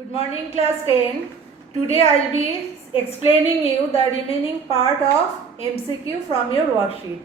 Good morning, class 10. Today I will be explaining you the remaining part of MCQ from your worksheet.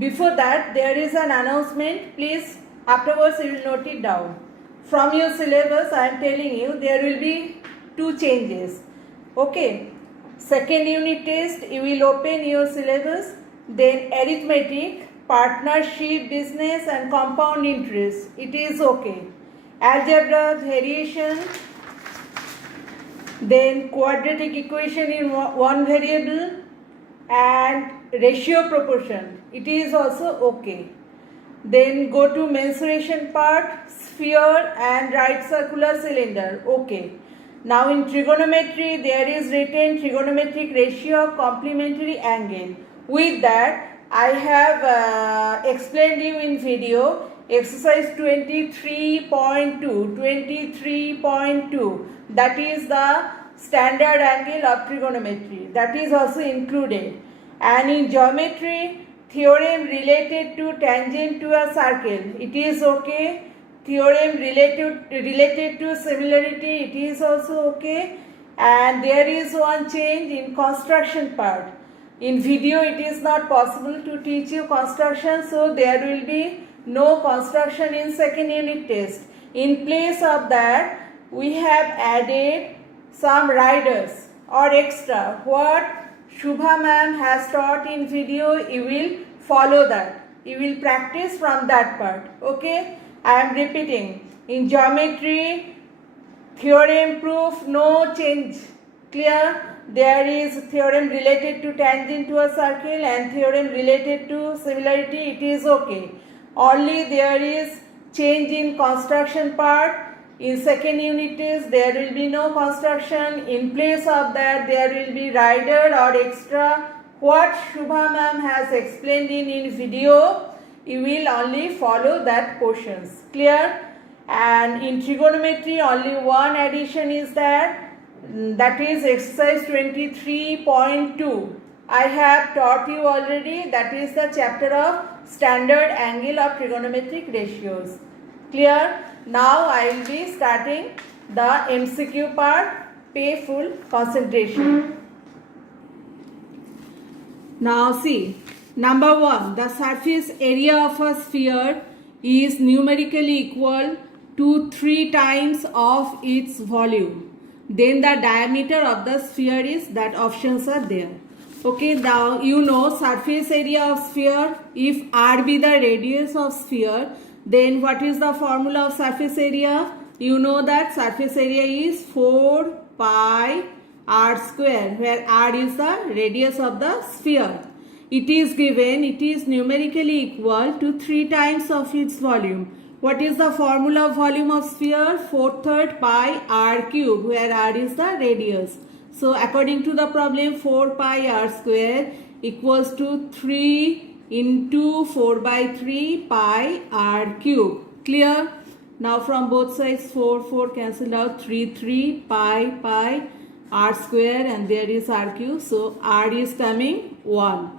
Before that, there is an announcement. Please, afterwards you will note it down. From your syllabus, I am telling you there will be two changes. Okay. Second unit test, you will open your syllabus. Then arithmetic, partnership, business and compound interest. It is okay. Algebra, variation, then quadratic equation in one variable and ratio proportion, it is also okay. Then go to mensuration part, sphere and right circular cylinder, okay. Now in trigonometry there is written trigonometric ratio of complementary angle. With that I have explained you in video exercise 23.2, that is the standard angle of trigonometry, that is also included. And in geometry, theorem related to tangent to a circle, it is okay. Theorem related to similarity, it is also okay. And there is one change in construction part. In video it is not possible to teach you construction, so there will be no construction in second unit test. In place of that, we have added some riders or extra. What Shubha ma'am has taught in video, you will follow that. You will practice from that part. Okay? I am repeating. In geometry, theorem proof, no change. Clear? There is theorem related to tangent to a circle and theorem related to similarity. It is okay. Only there is change in construction part. In second unit test there will be no construction. In place of that there will be rider or extra. What Shubha ma'am has explained in video, you will only follow that portions. Clear? And in trigonometry only one addition is there. That is exercise 23.2. I have taught you already. That is the chapter of standard angle of trigonometric ratios. Clear? Now I will be starting the MCQ part. Pay full concentration. Now see, number 1, the surface area of a sphere is numerically equal to 3 times of its volume. Then the diameter of the sphere is, that options are there. Okay, now you know surface area of sphere. If r be the radius of sphere, then what is the formula of surface area? You know that surface area is 4 pi r square, where r is the radius of the sphere. It is given, it is numerically equal to 3 times of its volume. What is the formula of volume of sphere? 4/3 pi r cube, where r is the radius. So according to the problem, 4 pi r square equals to 3 into 4 by 3 pi r cube. Clear? Now from both sides 4 cancelled out, 3 pi r square, and there is r cube. So r is coming 1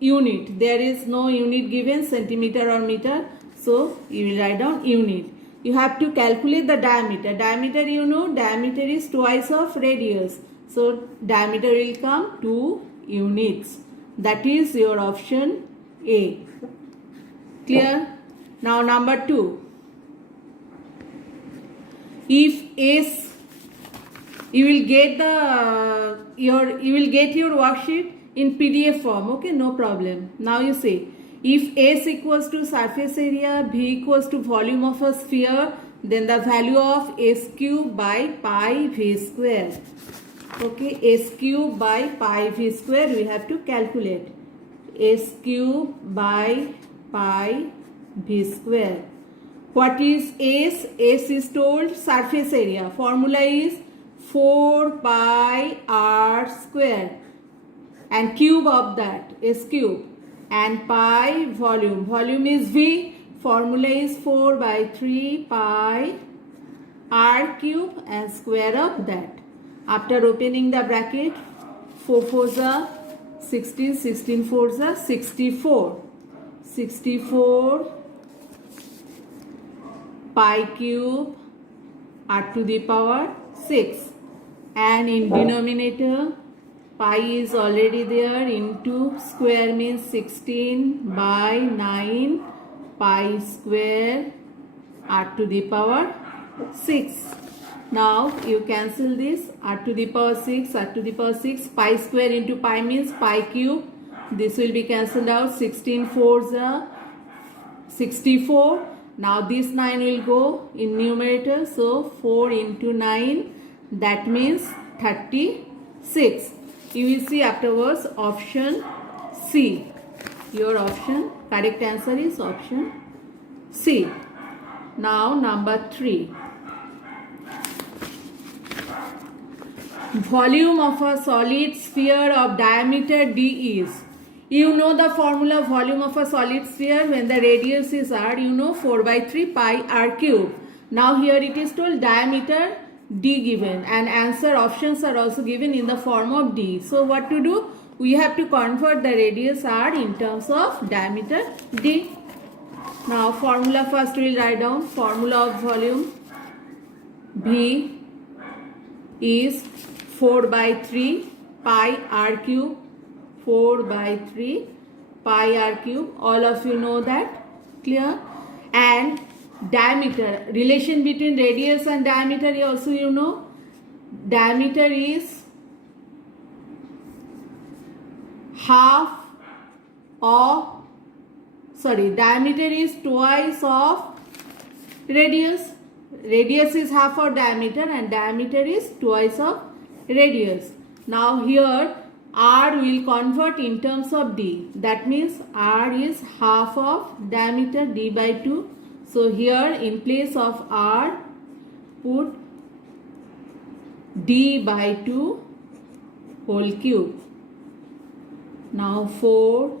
unit. There is no unit given, centimeter or meter. So you will write down unit. You have to calculate the diameter. Diameter, you know, diameter is twice of radius. So diameter will come 2 units. That is your option A. Clear? Now number 2. If S, you will get your worksheet in PDF form. Okay, no problem. Now you say, if S equals to surface area, V equals to volume of a sphere, then the value of S cube by pi V square. Okay, S cube by pi V square we have to calculate. S cube by pi V square. What is S? S is told surface area. Formula is 4 pi r square. And cube of that, S cube. And pi volume. Volume is V. Formula is 4 by 3 pi r cube and square of that. After opening the bracket, 4 4s are 16, 16 4s are 64. 64 pi cube r to the power 6, and in denominator pi is already there, into square means 16 by 9 pi square r to the power 6. Now you cancel this, r to the power 6, r to the power 6, pi square into pi means pi cube. This will be cancelled out, 16 4s are 64. Now this 9 will go in numerator, so 4 into 9, that means 36. You will see afterwards option C. Your option, correct answer is option C. Now number 3. Volume of a solid sphere of diameter d is. You know the formula of volume of a solid sphere. When the radius is r, you know 4 by 3 pi r cube. Now here it is told diameter d given, and answer options are also given in the form of d. So what to do? We have to convert the radius r in terms of diameter d. Now formula first we will write down. Formula of volume V is 4 by 3 pi r cube. 4 by 3 pi r cube. All of you know that. Clear? And diameter, relation between radius and diameter also you know. Diameter is diameter is twice of radius. Radius is half of diameter and diameter is twice of radius. Now here r will convert in terms of d. That means r is half of diameter, d by 2. So here in place of r, put d by 2 whole cube. Now 4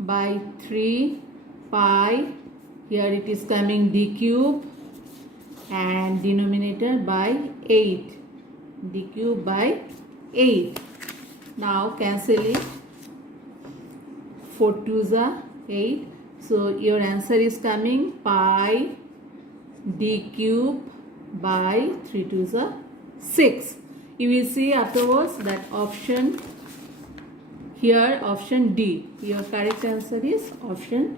by 3 pi, here it is coming d cube, and denominator by 8, d cube by 8. Now cancel it, 4 2s are 8. So your answer is coming pi d cube by 3 2s are 6. You will see afterwards that option here, option D. Your correct answer is option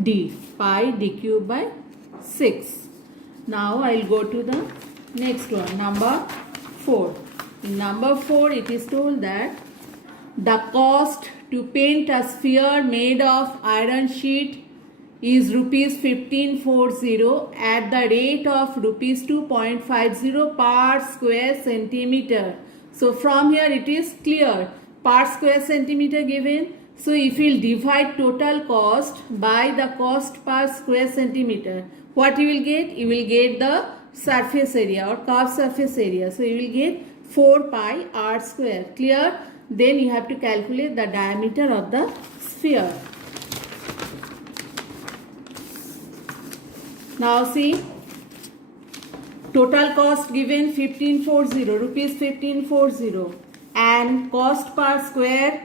D, pi d cube by 6. Now I will go to the next one, number 4. In number 4 it is told that the cost to paint a sphere made of iron sheet is rupees 1540 at the rate of rupees 2.50 per square centimeter. So from here it is clear, per square centimeter given. So if you will divide total cost by the cost per square centimeter, what you will get? You will get the surface area or curved surface area. So you will get 4 pi r square. Clear? Then you have to calculate the diameter of the sphere. Now see, total cost given 1540, rupees 1540, and cost per square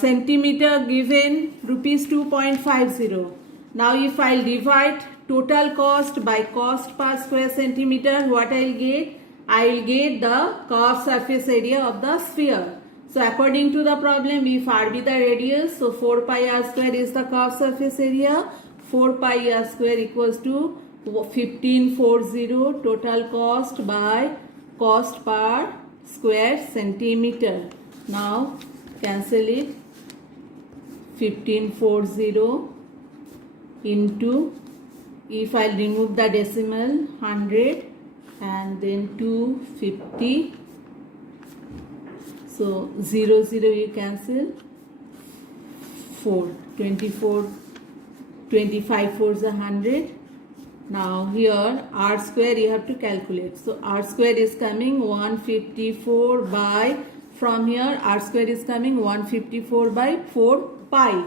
centimeter given rupees 2.50. Now if I will divide total cost by cost per square centimeter, what I will get? I will get the curved surface area of the sphere. So according to the problem, if r be the radius, so 4 pi r square is the curved surface area. 4 pi r square equals to 1540 total cost by cost per square centimeter. Now cancel it, 1540 into, if I remove the decimal, 100 and then 250. So 0 0 you cancel, 4 24 25 4 is 100. Now here r square you have to calculate. So r square is coming 154 by, from here r square is coming 154 by 4 pi.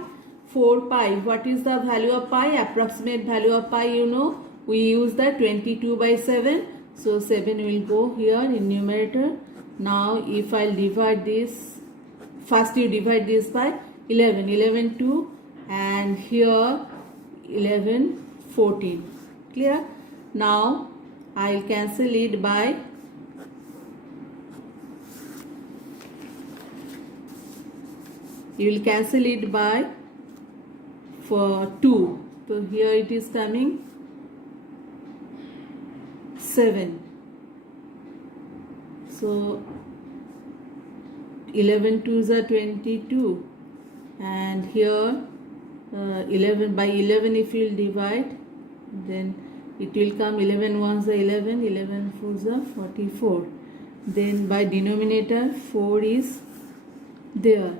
4 pi, what is the value of pi? Approximate value of pi you know. We use the 22 by 7. So 7 will go here in numerator. Now if I divide this, first you divide this by 11, 11 2, and here 11 14. Clear? Now I'll cancel it by you will cancel it by for 2. So here it is coming 7. So 11 2s are 22, and here 11 by 11 if you will divide, then it will come 11 1s are 11, 11 4s are 44. Then by denominator 4 is there,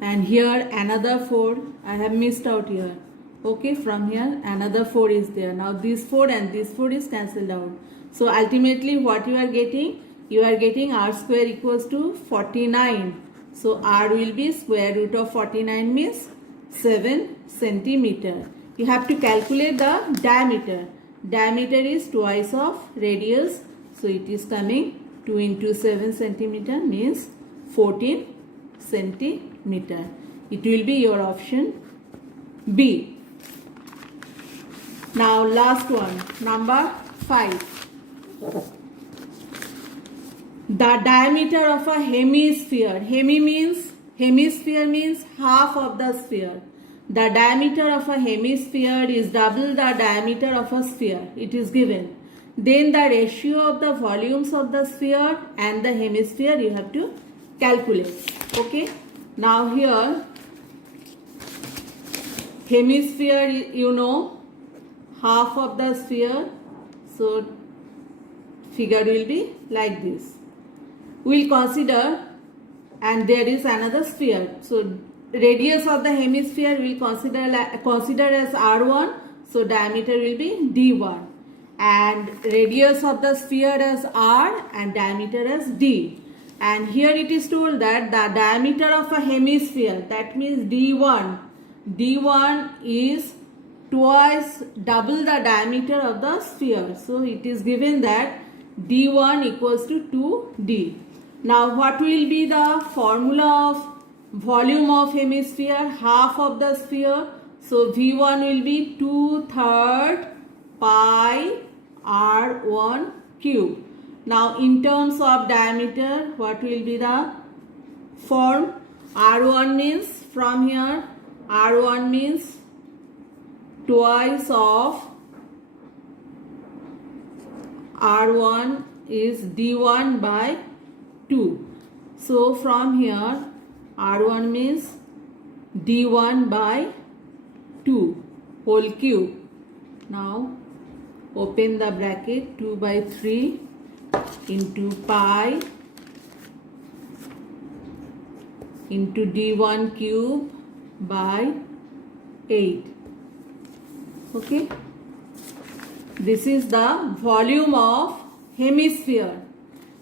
and here another 4 I have missed out here. Okay, from here another 4 is there. Now this 4 and this 4 is cancelled out. So ultimately what you are getting? You are getting r square equals to 49. So r will be square root of 49 means 7 centimeter. You have to calculate the diameter. Diameter is twice of radius. So it is coming 2 into 7 centimeter means 14 centimeter. It will be your option B. Now last one, number 5. The diameter of a hemisphere. Hemisphere means half of the sphere. The diameter of a hemisphere is double the diameter of a sphere. It is given. Then the ratio of the volumes of the sphere and the hemisphere you have to calculate. Okay. Now here hemisphere, you know, half of the sphere. So figure will be like this. We will consider, and there is another sphere. So radius of the hemisphere we will consider as r1. So diameter will be d1, and radius of the sphere as r and diameter as d. And here it is told that the diameter of a hemisphere, that means d1 is twice double the diameter of the sphere. So it is given that d1 equals to 2d. Now what will be the formula of volume of hemisphere? Half of the sphere. So v1 will be 2/3 pi r1 cube. Now in terms of diameter, what will be the form? r1 means, from here r1 means twice of r1 is d1 by 2. So from here r1 means d1 by 2 whole cube. Now open the bracket, 2 by 3 into pi into d1 cube by 8. Okay, this is the volume of hemisphere.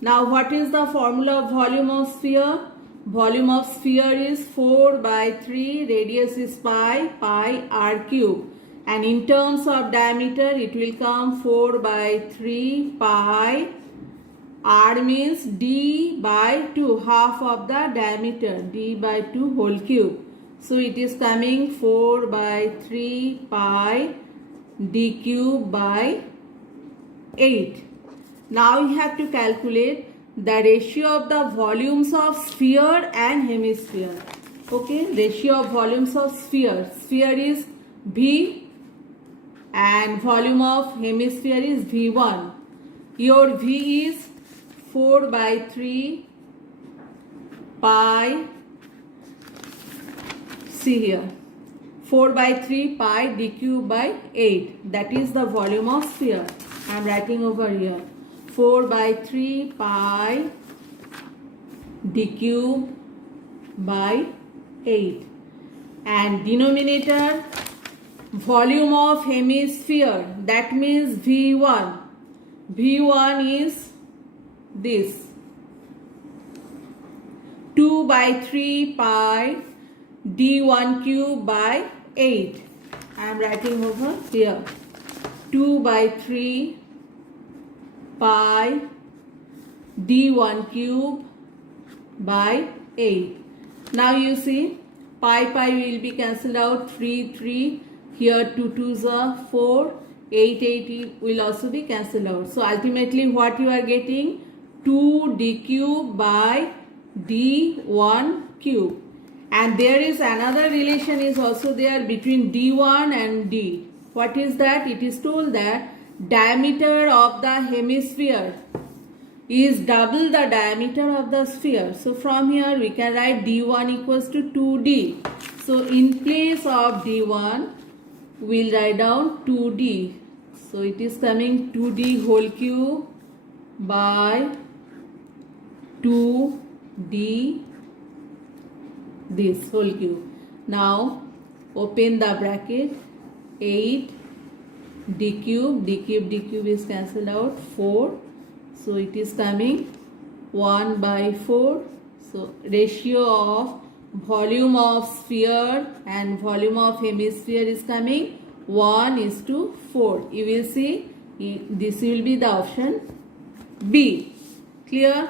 Now what is the formula of volume of sphere? Volume of sphere is 4 by 3, radius is pi r cube, and in terms of diameter it will come 4 by 3 pi. R means d by 2, half of the diameter, d by 2 whole cube. So it is coming 4 by 3 pi d cube by 8. Now you have to calculate the ratio of the volumes of sphere and hemisphere. Okay, ratio of volumes of sphere. Sphere is V and volume of hemisphere is V1. Your V is 4 by 3 pi, see here, 4 by 3 pi d cube by 8. That is the volume of sphere. I am writing over here. 4 by 3 pi d cube by 8. And denominator, volume of hemisphere, that means V1. V1 is this, 2 by 3 pi d1 cube by 8. I am writing over here, 2 by 3 pi d1 cube by 8. Now you see, pi will be cancelled out, 3 here 2 2s are 4, 8 will also be cancelled out. So ultimately what you are getting? 2 d cube by d1 cube. And there is another relation is also there between d1 and d. What is that? It is told that diameter of the hemisphere is double the diameter of the sphere. So from here we can write d1 equals to 2d. So in place of d1 we'll write down 2d. So it is coming 2d whole cube by 2d this whole cube. Now open the bracket. 8 d cube is cancelled out. 4. So it is coming 1 by 4. So ratio of volume of sphere and volume of hemisphere is coming 1:4. You will see this will be the option B. Clear?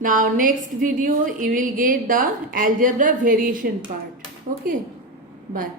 Now next video you will get the algebra variation part. Okay. Bye.